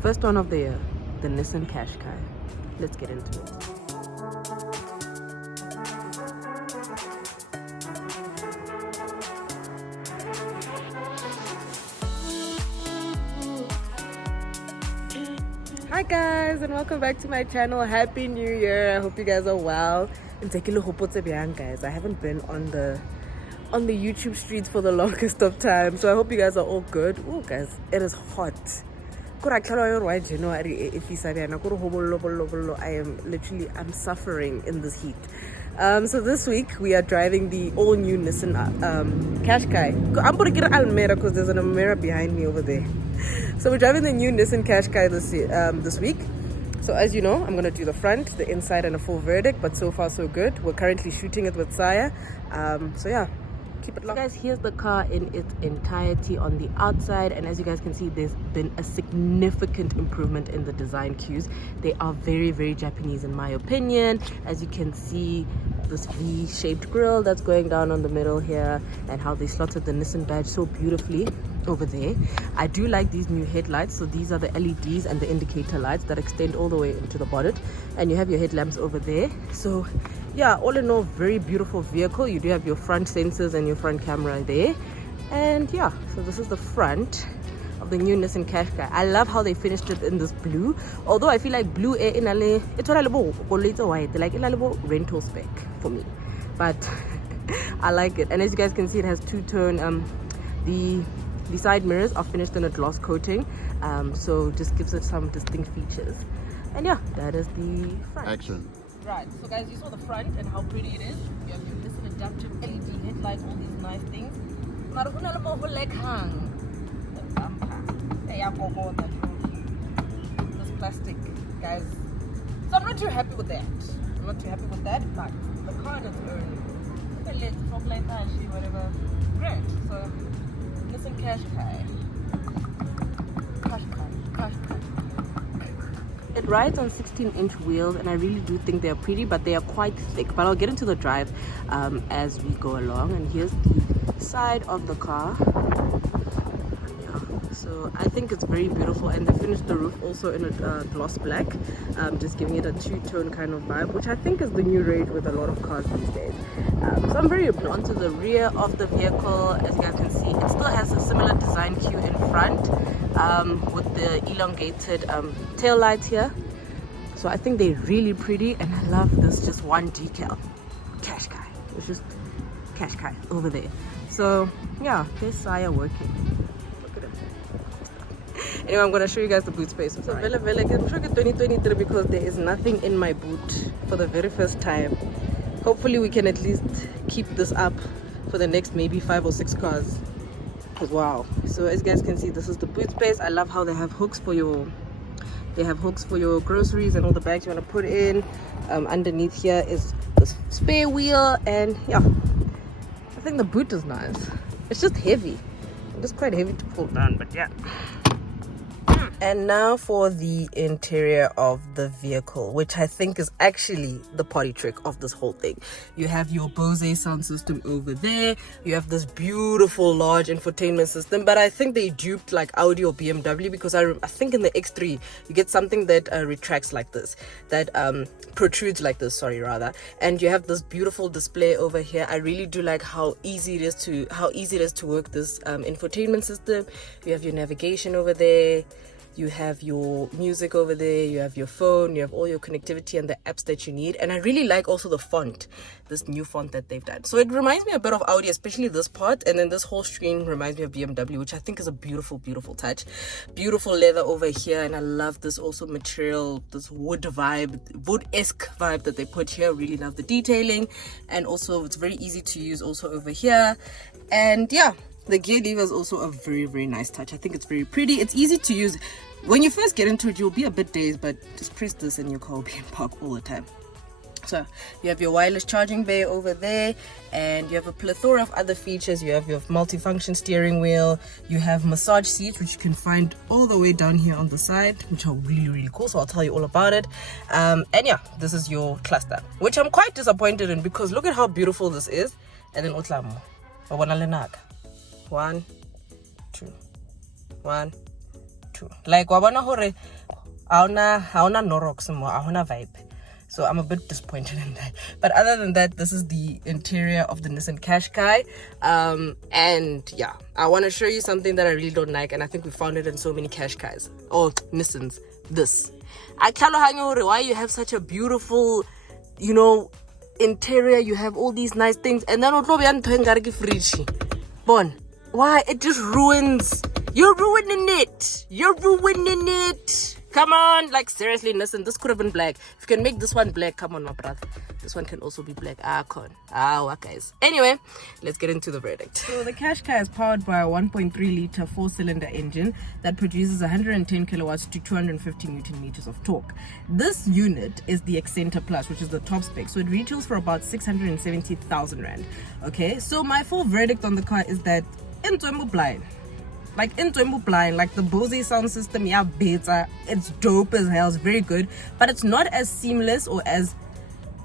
First one of the year, the Nissan Qashqai. Let's get into it. Hi guys, and welcome back to my channel. Happy New Year. I hope you guys are well. Guys, I haven't been on the YouTube streets for the longest of time, so I hope you guys are all good. Oh guys, it is hot. I am suffering in this heat. So this week we are driving the all new Nissan Qashqai. I'm gonna get an Almera because there's an Almera behind me over there. So we're driving the new Nissan Qashqai this week. So as you know, I'm gonna do the front, the inside, and a full verdict. But so far so good. We're currently shooting it with Saya. So yeah. Keep it locked. So guys, here's the car in its entirety on the outside, and as you guys can see, there's been a significant improvement in the design cues. They are very, very Japanese in my opinion. As you can see, this V-shaped grille that's going down on the middle here, and how they slotted the Nissan badge so beautifully over there. I do like these new headlights. So these are the LEDs and the indicator lights that extend all the way into the bonnet, and you have your headlamps over there. So yeah, all in all, very beautiful vehicle. You do have your front sensors and your front camera there. And yeah, so this is the front of the new Nissan Qashqai. I love how they finished it in this blue, although I feel like blue it's like a rental spec for me, but I like it. And as you guys can see, it has two-tone the side mirrors are finished in a gloss coating, so just gives it some distinct features. And yeah, that is the front. Action. Right, so guys, you saw the front and how pretty it is. You have your Nissan adaptive LED headlights, all these nice things. This plastic, guys. So I'm not too happy with that. But the car on its own, let's fog light and whatever. Great. So Nissan Qashqai. It rides on 16-inch wheels, and I really do think they're pretty, but they are quite thick. But I'll get into the drive as we go along. And here's the side of the car. Yeah, so I think it's very beautiful, and they finished the roof also in a gloss black, just giving it a two-tone kind of vibe, which I think is the new rage with a lot of cars these days. So I'm very open. Onto the rear of the vehicle. As you guys can see, it still has a similar design cue in front, with the elongated tail lights here. So I think they're really pretty, and I love this just one decal. Qashqai. It's just Qashqai over there. So yeah, there's Saya working. Look at him. Anyway, I'm gonna show you guys the boot space. So Vela I'm sure 2023 because there is nothing in my boot for the very first time. Hopefully we can at least keep this up for the next maybe 5 or 6 cars. Wow. So as you guys can see, this is the boot space. I love how they have hooks for your groceries and all the bags you want to put in. Underneath here is the spare wheel, and yeah, I think the boot is nice. It's just heavy. It's quite heavy to pull down, but yeah. And now for the interior of the vehicle, which I think is actually the party trick of this whole thing. You have your Bose sound system over there. You have this beautiful large infotainment system, but I think they duped like Audi or BMW, because I think in the X3 you get something that retracts like this, that protrudes like this, and you have this beautiful display over here. I really do like how easy it is to work this infotainment system. You have your navigation over there. You have your music over there, you have your phone, you have all your connectivity and the apps that you need. And I really like also the font, this new font that they've done. So it reminds me a bit of Audi, especially this part. And then this whole screen reminds me of BMW, which I think is a beautiful, beautiful touch. Beautiful leather over here. And I love this also material, this wood vibe, wood-esque vibe that they put here. Really love the detailing. And also it's very easy to use also over here. And yeah, the gear lever is also a very, very nice touch. I think it's very pretty. It's easy to use. When you first get into it, you'll be a bit dazed, but just press this and your car will be in park all the time. So you have your wireless charging bay over there, and you have a plethora of other features. You have your multifunction steering wheel. You have massage seats, which you can find all the way down here on the side, which are really, really cool. So I'll tell you all about it. And yeah, this is your cluster, which I'm quite disappointed in, because look at how beautiful this is. And then otlamo. 1, 2, 1, too. Like wabana hore hauna Norox mo, hauna vibe. So I'm a bit disappointed in that. But other than that, this is the interior of the Nissan Qashqai. And yeah, I want to show you something that I really don't like, and I think we found it in so many Qashqais or Nissans. This. I can't know why you have such a beautiful, you know, interior. You have all these nice things, and then Bon, why? It just ruins. You're ruining it. You're ruining it. Come on, like seriously, listen, this could have been black. If you can make this one black, come on, my brother. This one can also be black. What guys? Anyway, let's get into the verdict. So the Qashqai is powered by a 1.3 liter 4-cylinder engine that produces 110 kilowatts to 250 newton meters of torque. This unit is the Accenter Plus, which is the top spec. So it retails for about 670,000 rand. Okay, so my full verdict on the car is that in blind. Like in blind, like the Bose sound system, yeah, beta, it's dope as hell, it's very good, but it's not as seamless or as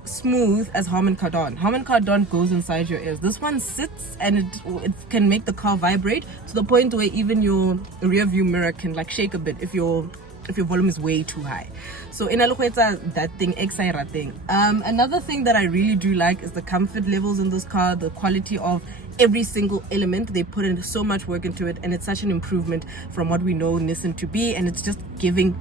smooth as Harman Kardon. Harman Kardon goes inside your ears. This one sits and it can make the car vibrate to the point where even your rear view mirror can like shake a bit if your volume is way too high. So in Alukweta, that thing, Exira thing. Another thing that I really do like is the comfort levels in this car, the quality of every single element. They put in so much work into it, and it's such an improvement from what we know Nissan to be, and it's just giving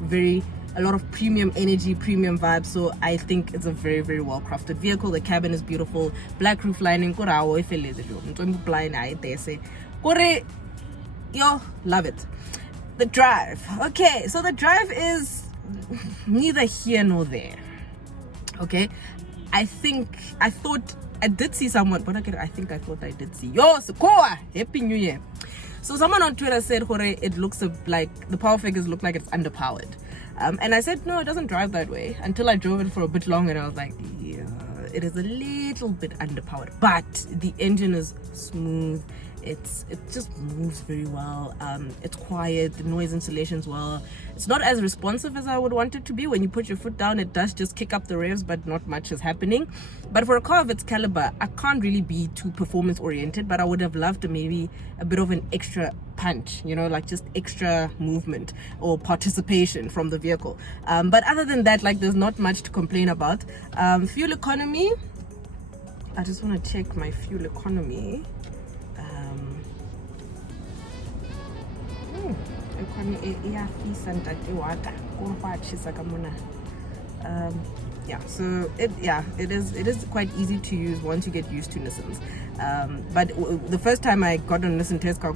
a lot of premium energy, premium vibes. So I think it's a very, very well crafted vehicle. The cabin is beautiful, black roof lining, yo, love it. The drive, okay, so the drive is neither here nor there. Okay, I thought I did see someone, but I thought I did see. Yo, Sequoia! Happy New Year. So someone on Twitter said, it looks like the power figures look like it's underpowered. And I said, no, it doesn't drive that way. Until I drove it for a bit longer and I was like, yeah, it is a little bit underpowered. But the engine is smooth. It just moves very well. It's quiet, the noise insulation's well. It's not as responsive as I would want it to be. When you put your foot down, it does just kick up the revs, but not much is happening. But for a car of its caliber, I can't really be too performance oriented, but I would have loved maybe a bit of an extra punch, you know, like just extra movement or participation from the vehicle. But other than that, like, there's not much to complain about. Fuel economy, I just want to check my fuel economy. Yeah, so it is quite easy to use once you get used to Nissans. But the first time I got on Nissan test car,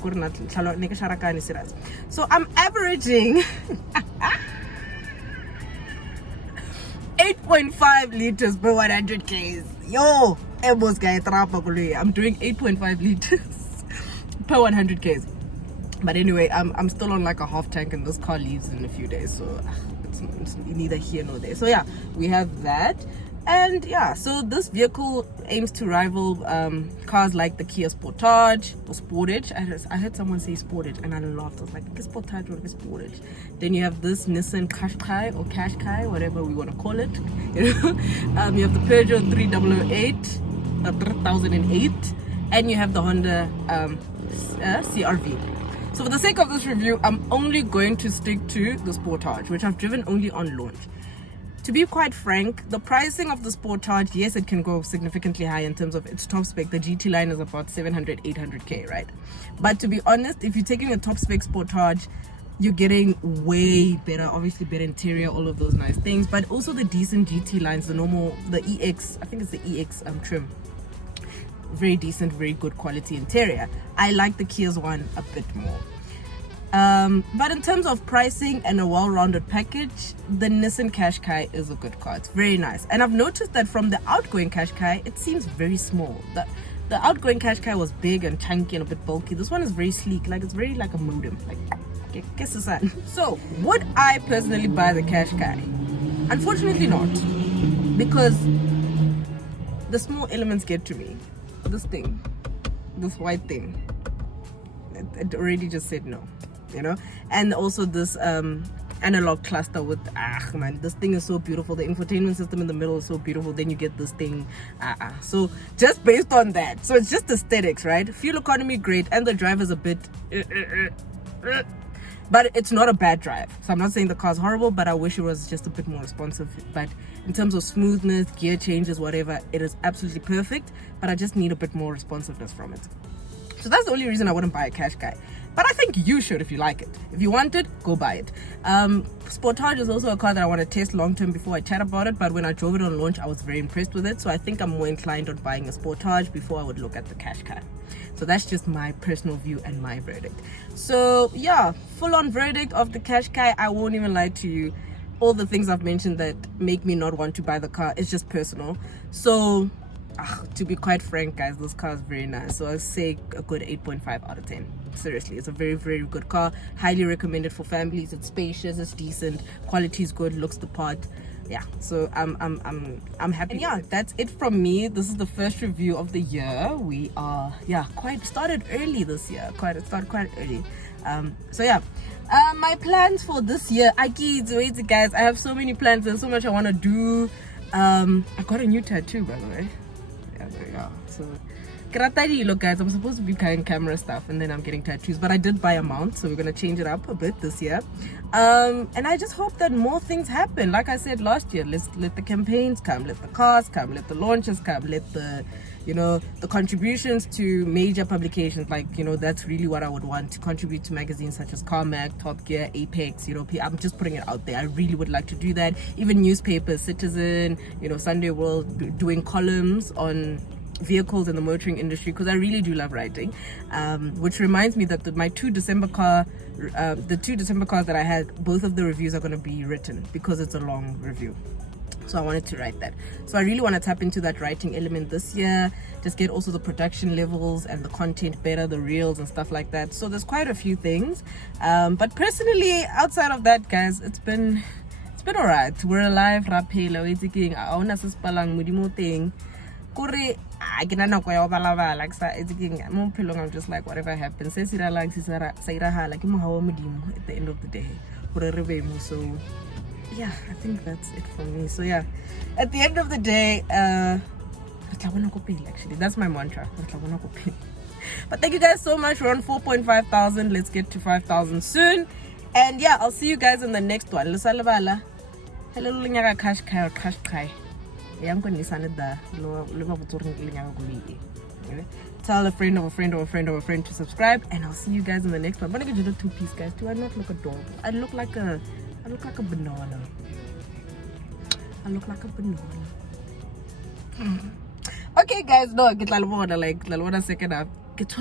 so I'm averaging 8.5 liters per 100 k's. Yo, I'm doing 8.5 liters per 100 k's. But anyway, I'm still on like a half tank, and this car leaves in a few days, so it's neither here nor there. So yeah, we have that. And yeah, so this vehicle aims to rival cars like the Kia Sportage or Sportage. I heard someone say Sportage and I laughed. I was like, Sportage or Sportage. Then you have this Nissan Qashqai or Qashqai, whatever we want to call it. You know, you have the Peugeot 3008, and you have the Honda CR-V. So for the sake of this review, I'm only going to stick to the Sportage, which I've driven only on launch. To be quite frank, the pricing of the Sportage, yes, it can go significantly high in terms of its top spec. The GT line is about 700, 800k, right? But to be honest, if you're taking a top spec Sportage, you're getting way better, obviously better interior, all of those nice things, but also the decent GT lines, the EX, I think it's the EX trim. Very decent, very good quality interior. I like the Kia's one a bit more. But in terms of pricing and a well-rounded package, the Nissan Qashqai is a good car. It's very nice. And I've noticed that from the outgoing Qashqai, it seems very small. The outgoing Qashqai was big and chunky and a bit bulky. This one is very sleek, like it's very like a modem. Like, guess the sun. So, would I personally buy the Qashqai? Unfortunately not. Because the small elements get to me. This white thing, it already just said no, you know. And also this analog cluster with man, this thing is so beautiful. The infotainment system in the middle is so beautiful. Then you get this thing, so just based on that, so it's just aesthetics, right? Fuel economy great, and the drive is a bit But it's not a bad drive. So I'm not saying the car's horrible, but I wish it was just a bit more responsive. But in terms of smoothness, gear changes, whatever, it is absolutely perfect. But I just need a bit more responsiveness from it. So that's the only reason I wouldn't buy a Qashqai. But I think you should if you like it. If you want it, go buy it. Sportage is also a car that I want to test long term before I chat about it. But when I drove it on launch, I was very impressed with it. So I think I'm more inclined on buying a Sportage before I would look at the Qashqai. So that's just my personal view and my verdict. So yeah, full on verdict of the Qashqai. I won't even lie to you. All the things I've mentioned that make me not want to buy the car is just personal. So to be quite frank, guys, this car is very nice. So I'll say a good 8.5 out of 10. Seriously, it's a very, very good car. Highly recommended for families. It's spacious, it's decent, quality is good, looks the part. Yeah, so I'm happy. And yeah, that's it from me. This is the first review of the year. We are started early this year. Started quite early. So yeah, my plans for this year, guys, I have so many plans. There's so much I want to do. I got a new tattoo, by the way. Yeah, there we go. So look, guys, I'm supposed to be carrying camera stuff and then I'm getting tattoos, but I did buy a mount, so we're gonna change it up a bit this year. And I just hope that more things happen. Like I said last year, let the campaigns come, let the cars come, let the launches come, let the the contributions to major publications, like that's really what I would want, to contribute to magazines such as CarMag, Top Gear, Apex. I'm just putting it out there. I really would like to do that. Even newspapers, Citizen, Sunday World, doing columns on vehicles in the motoring industry, because I really do love writing. Which reminds me that my the 2 December cars that I had, both of the reviews are going to be written because it's a long review. So I wanted to write that. So I really want to tap into that writing element this year, just get also the production levels and the content better, the reels and stuff like that. So there's quite a few things. But personally, outside of that, guys, it's been alright. We're alive, rapelo, it's king. I own a palang mudimo thing. I'm just like, whatever happens, at the end of the day. So yeah, I think that's it for me. So yeah, at the end of the day, actually, that's my mantra. But thank you guys so much. We're on 4.5 thousand. Let's get to 5,000 soon. And yeah, I'll see you guys in the next one. Hello, Qashqai. Tell a friend of a friend of a friend of a friend to subscribe, and I'll see you guys in the next one. But I get you the 2-piece, guys. Do I not look adorable? I look like a banana. I look like a banana. Okay, guys, no, get la second up. But I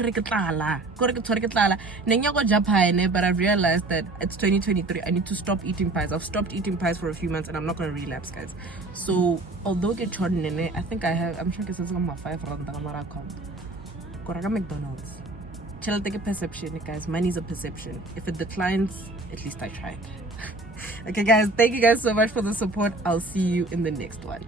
realized that it's 2023. I need to stop eating pies. I've stopped eating pies for a few months and I'm not going to relapse, guys. So although I think I'm sure it's on my 5 rand on my account. McDonald's. Chill, take a perception, guys. Money's a perception. If it declines, at least I tried. Okay, guys, thank you guys so much for the support. I'll see you in the next one.